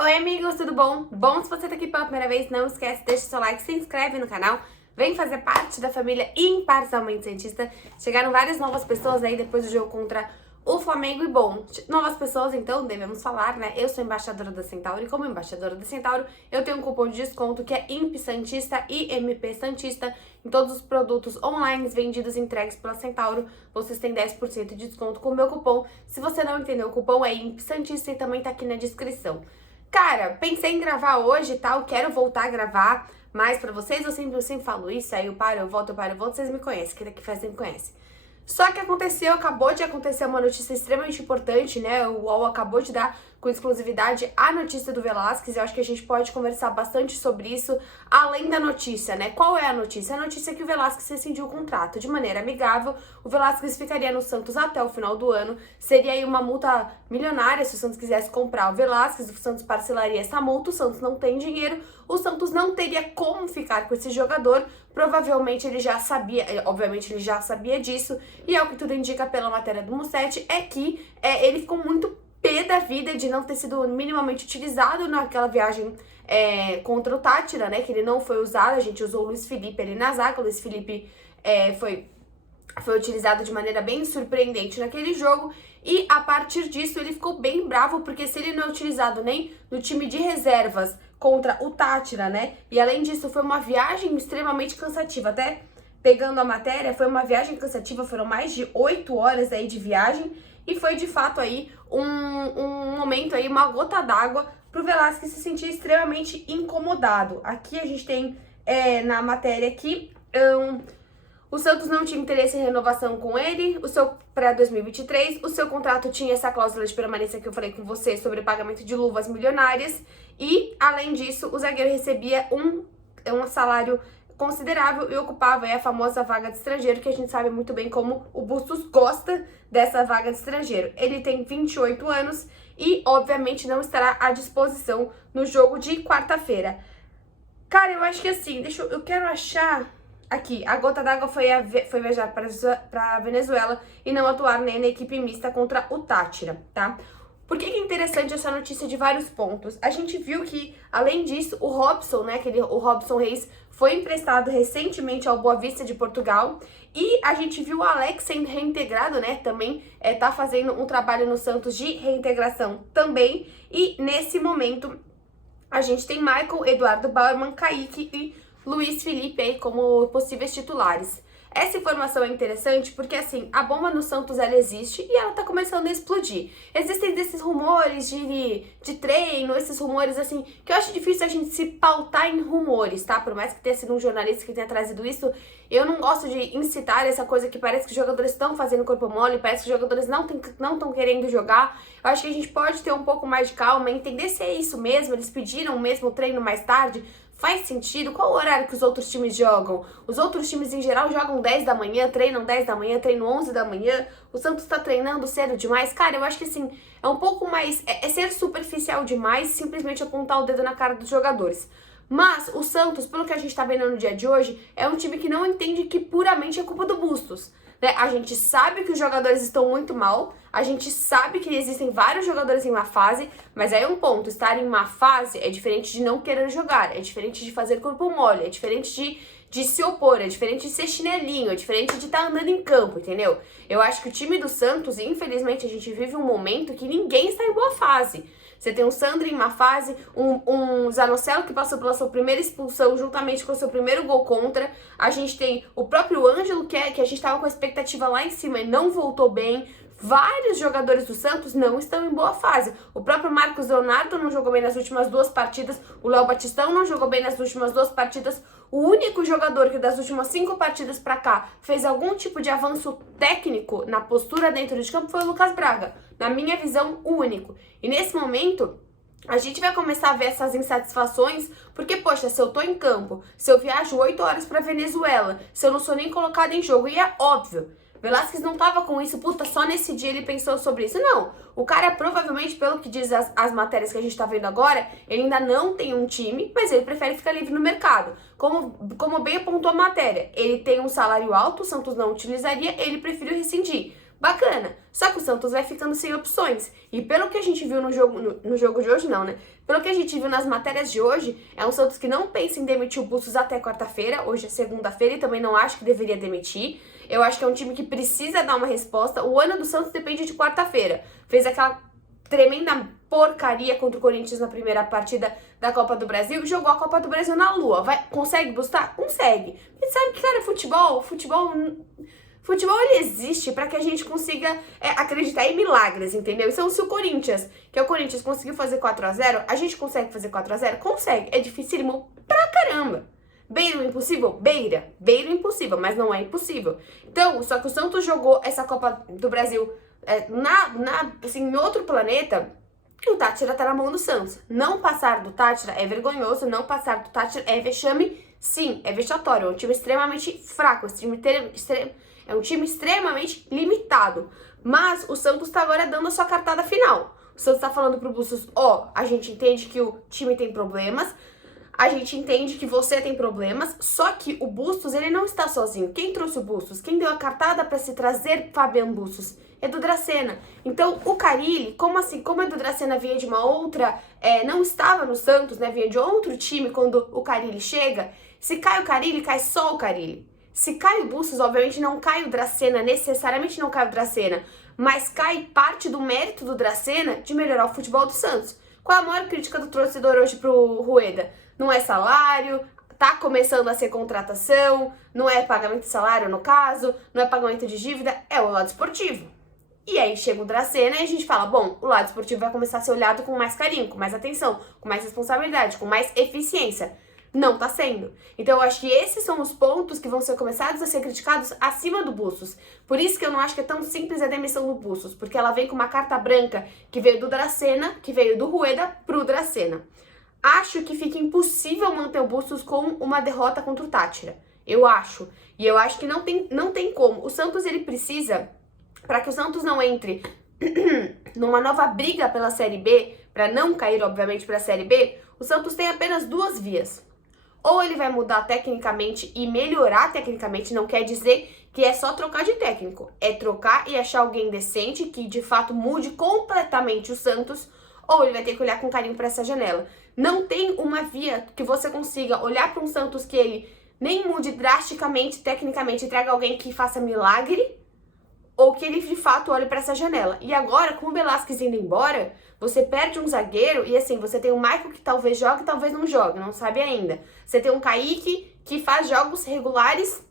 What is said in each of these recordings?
Oi amigos, tudo bom? Bom, se você tá aqui pela primeira vez, não esquece, deixa seu like, se inscreve no canal, vem fazer parte da família Imparcialmente Santista. Chegaram várias novas pessoas aí depois do jogo contra o Flamengo e bom, novas pessoas então, devemos falar, né? Eu sou embaixadora da Centauro e como embaixadora da Centauro, eu tenho um cupom de desconto que é IMPSantista e MP Santista. Em todos os produtos online vendidos e entregues pela Centauro, vocês têm 10% de desconto com o meu cupom. Se você não entendeu, o cupom é IMPSantista e também tá aqui na descrição. Cara, pensei em gravar hoje e tal, quero voltar a gravar mais pra vocês, eu sempre falo isso, aí eu paro, eu volto, vocês me conhecem, quem daqui faz sempre conhece. Só que acabou de acontecer uma notícia extremamente importante, né? O UOL acabou de dar com exclusividade a notícia do Velasquez. Eu acho que a gente pode conversar bastante sobre isso, além da notícia, né? Qual é a notícia? A notícia é que o Velasquez rescindiu o contrato de maneira amigável. O Velasquez ficaria no Santos até o final do ano. Seria aí uma multa milionária se o Santos quisesse comprar o Velasquez. O Santos parcelaria essa multa, o Santos não tem dinheiro. O Santos não teria como ficar com esse jogador. Provavelmente ele já sabia, obviamente ele já sabia disso. E é o que tudo indica pela matéria do Mussetti, é que ele ficou muito pé da vida de não ter sido minimamente utilizado naquela viagem contra o Táchira, né? Que ele não foi usado, a gente usou o Luiz Felipe ali na zaga, o Luiz Felipe foi utilizado de maneira bem surpreendente naquele jogo. E a partir disso ele ficou bem bravo, porque se ele não é utilizado nem no time de reservas contra o Táchira, né? E além disso foi uma viagem extremamente cansativa, até pegando a matéria, foi uma viagem cansativa, foram mais de 8 horas aí de viagem, e foi de fato aí um momento aí, uma gota d'água pro Velasquez se sentir extremamente incomodado. Aqui a gente tem na matéria que o Santos não tinha interesse em renovação com ele, o seu para 2023, o seu contrato tinha essa cláusula de permanência que eu falei com você sobre pagamento de luvas milionárias, e além disso o zagueiro recebia um salário considerável e ocupava aí a famosa vaga de estrangeiro, que a gente sabe muito bem como o Bustos gosta dessa vaga de estrangeiro. Ele tem 28 anos e obviamente não estará à disposição no jogo de quarta-feira. Cara, eu acho que assim, eu quero achar aqui, a gota d'água foi viajar para Venezuela e não atuar nem na equipe mista contra o Táchira, tá? Por que é interessante essa notícia de vários pontos? A gente viu que, além disso, o Robson, né, o Robson Reis, foi emprestado recentemente ao Boa Vista de Portugal, e a gente viu o Alex sendo reintegrado, né, também tá fazendo um trabalho no Santos de reintegração também, e nesse momento a gente tem Michael, Eduardo Bauerman, Kaique e Luiz Felipe aí como possíveis titulares. Essa informação é interessante porque, assim, a bomba no Santos, ela existe e ela tá começando a explodir. Existem desses rumores de treino, esses rumores, assim, que eu acho difícil a gente se pautar em rumores, tá? Por mais que tenha sido um jornalista que tenha trazido isso, eu não gosto de incitar essa coisa que parece que os jogadores estão fazendo corpo mole, parece que os jogadores não estão querendo jogar. Eu acho que a gente pode ter um pouco mais de calma, entender se é isso mesmo, eles pediram mesmo o treino mais tarde. Faz sentido? Qual o horário que os outros times jogam? Os outros times, em geral, jogam 10 da manhã, treinam 10 da manhã, treinam 11 da manhã. O Santos tá treinando cedo demais. Cara, eu acho que, assim, é um pouco mais... É ser superficial demais simplesmente apontar o dedo na cara dos jogadores. Mas o Santos, pelo que a gente tá vendo no dia de hoje, é um time que não entende que puramente é culpa do Bustos. Né? A gente sabe que os jogadores estão muito mal, a gente sabe que existem vários jogadores em má fase, mas aí um ponto, estar em má fase é diferente de não querer jogar, é diferente de fazer corpo mole, é diferente de se opor, é diferente de ser chinelinho, é diferente de estar andando em campo, entendeu? Eu acho que o time do Santos, infelizmente, a gente vive um momento que ninguém está em boa fase. Você tem um Sandro em má fase, um Zanocelo que passou pela sua primeira expulsão juntamente com o seu primeiro gol contra. A gente tem o próprio Ângelo, que a gente estava com a expectativa lá em cima e não voltou bem. Vários jogadores do Santos não estão em boa fase. O próprio Marcos Leonardo não jogou bem nas últimas 2 partidas. O Léo Batistão não jogou bem nas últimas 2 partidas. O único jogador que das últimas 5 partidas pra cá fez algum tipo de avanço técnico na postura dentro de campo foi o Lucas Braga. Na minha visão, o único. E nesse momento, a gente vai começar a ver essas insatisfações, porque, poxa, se eu tô em campo, se eu viajo 8 horas pra Venezuela, se eu não sou nem colocada em jogo, e é óbvio, Velasquez não tava com isso, puta, só nesse dia ele pensou sobre isso. Não, o cara provavelmente, pelo que diz as matérias que a gente tá vendo agora, ele ainda não tem um time, mas ele prefere ficar livre no mercado. Como bem apontou a matéria, ele tem um salário alto, o Santos não utilizaria, ele preferiu rescindir. Bacana. Só que o Santos vai ficando sem opções. E pelo que a gente viu no jogo de hoje, não, né? Pelo que a gente viu nas matérias de hoje, é um Santos que não pensa em demitir o Bustos até quarta-feira. Hoje é segunda-feira e também não acho que deveria demitir. Eu acho que é um time que precisa dar uma resposta. O ano do Santos depende de quarta-feira. Fez aquela tremenda porcaria contra o Corinthians na primeira partida da Copa do Brasil, jogou a Copa do Brasil na lua. Consegue buscar? Consegue. E sabe que, cara, futebol ele existe para que a gente consiga acreditar em milagres, entendeu? Então, se o Corinthians, conseguiu fazer 4x0, a gente consegue fazer 4x0? Consegue. É dificílimo pra caramba. Beira o impossível? Beira o impossível, mas não é impossível. Então, só que o Santos jogou essa Copa do Brasil assim, em outro planeta, e o Táchira tá na mão do Santos. Não passar do Táchira é vergonhoso, não passar do Táchira é vexame, sim, é vexatório. É um time extremamente fraco, é um time extremamente limitado. Mas o Santos tá agora dando a sua cartada final. O Santos tá falando pro Bustos, a gente entende que o time tem problemas, a gente entende que você tem problemas, só que o Bustos, ele não está sozinho. Quem trouxe o Bustos? Quem deu a cartada para se trazer Fabian Bustos? Edu Dracena. Então, o Carille, como o Edu Dracena vinha de uma outra, não estava no Santos, né, vinha de outro time quando o Carille chega, se cai o Carille, cai só o Carille. Se cai o Bustos, obviamente não cai o Dracena, necessariamente não cai o Dracena, mas cai parte do mérito do Dracena de melhorar o futebol do Santos. Qual é a maior crítica do torcedor hoje pro Rueda? Não é salário, tá começando a ser contratação, não é pagamento de salário no caso, não é pagamento de dívida, é o lado esportivo. E aí chega o Dracena e a gente fala, bom, o lado esportivo vai começar a ser olhado com mais carinho, com mais atenção, com mais responsabilidade, com mais eficiência. Não tá sendo. Então eu acho que esses são os pontos que vão ser começados a ser criticados acima do Bustos. Por isso que eu não acho que é tão simples a demissão do Bustos, porque ela vem com uma carta branca que veio do Dracena, que veio do Rueda pro Dracena. Acho que fica impossível manter o Bustos com uma derrota contra o Táchira. Eu acho. E eu acho que não tem como. O Santos, ele precisa, para que o Santos não entre numa nova briga pela Série B, para não cair, obviamente, para a Série B, o Santos tem apenas duas vias. Ou ele vai mudar tecnicamente e melhorar tecnicamente, não quer dizer que é só trocar de técnico. É trocar e achar alguém decente que, de fato, mude completamente o Santos, ou ele vai ter que olhar com carinho para essa janela. Não tem uma via que você consiga olhar para um Santos que ele nem mude drasticamente, tecnicamente, e traga alguém que faça milagre, ou que ele de fato olhe para essa janela. E agora, com o Velasquez indo embora, você perde um zagueiro e assim, você tem o Michael que talvez jogue, talvez não jogue, não sabe ainda. Você tem um Kaique que faz jogos regulares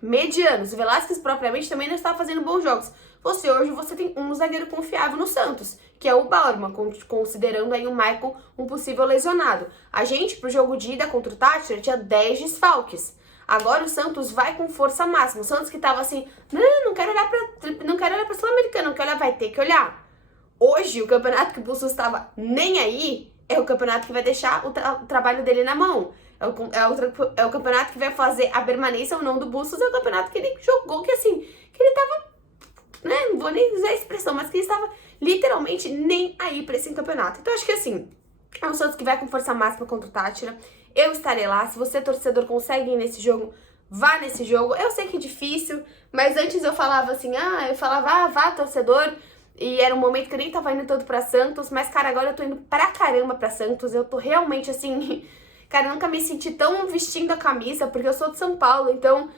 medianos. O Velasquez propriamente também não está fazendo bons jogos. Hoje você tem um zagueiro confiável no Santos, que é o Bauerman, considerando aí o Michael um possível lesionado. A gente, pro jogo de ida contra o Táchira, tinha 10 desfalques. Agora o Santos vai com força máxima. O Santos que tava assim, não quero olhar pra Sul-Americana, não quero olhar, vai ter que olhar. Hoje, o campeonato que o Bustos estava nem aí, é o campeonato que vai deixar o trabalho dele na mão. É o campeonato que vai fazer a permanência ou não do Bustos, é o campeonato que ele jogou, que assim, que ele tava, não vou nem usar a expressão, mas que ele estava literalmente nem aí pra esse campeonato. Então, acho que assim, é um Santos que vai com força máxima contra o Táchira. Eu estarei lá. Se você, torcedor, consegue ir nesse jogo, vá nesse jogo. Eu sei que é difícil, mas antes eu falava assim, vá, torcedor. E era um momento que eu nem tava indo todo pra Santos, mas, cara, agora eu tô indo pra caramba pra Santos. Eu tô realmente, assim, cara, eu nunca me senti tão vestindo a camisa, porque eu sou de São Paulo, então,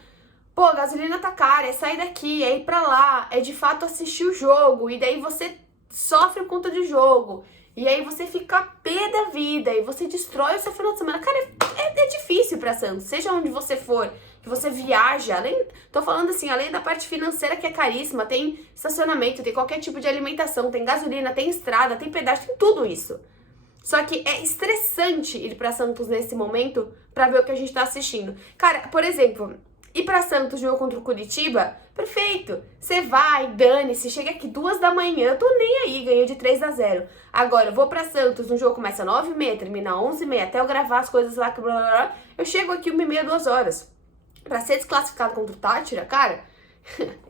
pô, a gasolina tá cara, é sair daqui, é ir pra lá, é de fato assistir o jogo, e daí você sofre por conta de jogo. E aí você fica pé da vida e você destrói o seu final de semana. Cara, é difícil pra Santos, seja onde você for, que você viaja. Tô falando assim, além da parte financeira que é caríssima, tem estacionamento, tem qualquer tipo de alimentação, tem gasolina, tem estrada, tem pedágio, tem tudo isso. Só que é estressante ir pra Santos nesse momento pra ver o que a gente tá assistindo. Cara, por exemplo, ir pra Santos jogo contra o Curitiba, perfeito. Você vai, dane-se, chega aqui 2 da manhã, eu tô nem aí, ganhei de 3-0. Agora, eu vou pra Santos, o jogo começa 9h30, termina 11h30, até eu gravar as coisas lá, eu chego aqui 1h30, 2 horas. Pra ser desclassificado contra o Táchira, cara,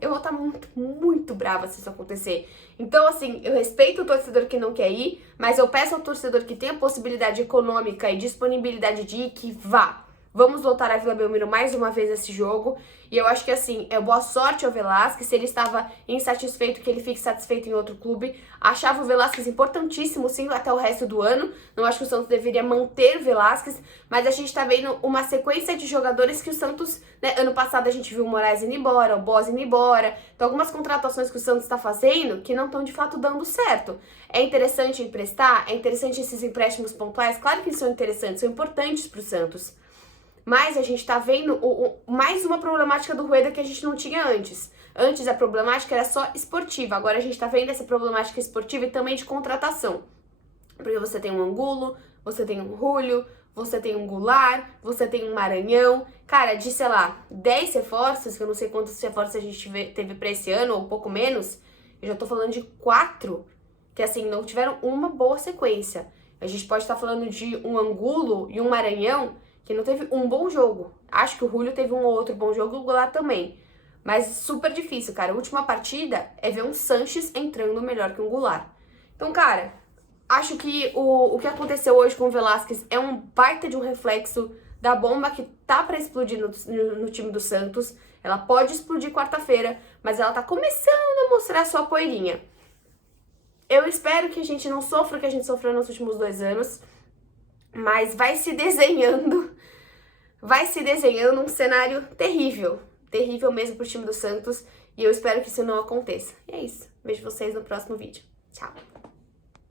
eu vou estar muito, muito brava se isso acontecer. Então, assim, eu respeito o torcedor que não quer ir, mas eu peço ao torcedor que tenha possibilidade econômica e disponibilidade de ir, que vá. Vamos voltar à Vila Belmiro mais uma vez esse jogo. E eu acho que, assim, boa sorte ao Velasquez. Se ele estava insatisfeito, que ele fique satisfeito em outro clube. Achava o Velasquez importantíssimo, sim, até o resto do ano. Não acho que o Santos deveria manter o Velasquez. Mas a gente tá vendo uma sequência de jogadores que o Santos... Né, ano passado a gente viu o Moraes indo embora, o Bosz indo embora. Então, algumas contratações que o Santos está fazendo que não estão, de fato, dando certo. É interessante emprestar? É interessante esses empréstimos pontuais? Claro que eles são interessantes, são importantes pro Santos. Mas a gente tá vendo mais uma problemática do Rueda que a gente não tinha antes. Antes a problemática era só esportiva, agora a gente tá vendo essa problemática esportiva e também de contratação. Porque você tem um Angulo, você tem um Julio, você tem um Goulart, você tem um Maranhão. Cara, de, sei lá, 10 reforços, que eu não sei quantos reforços a gente teve pra esse ano, ou um pouco menos, eu já tô falando de 4, que assim, não tiveram uma boa sequência. A gente pode estar falando de um Angulo e um Maranhão, que não teve um bom jogo. Acho que o Julio teve um ou outro bom jogo e o Goulart também. Mas super difícil, cara. A última partida é ver um Sanches entrando melhor que um Goulart. Então, cara, acho que o que aconteceu hoje com o Velasquez é um baita de um reflexo da bomba que tá pra explodir no time do Santos. Ela pode explodir quarta-feira, mas ela tá começando a mostrar sua poeirinha. Eu espero que a gente não sofra o que a gente sofreu nos últimos 2 anos, mas vai se desenhando um cenário terrível mesmo pro time do Santos, e eu espero que isso não aconteça. E é isso, vejo vocês no próximo vídeo. Tchau!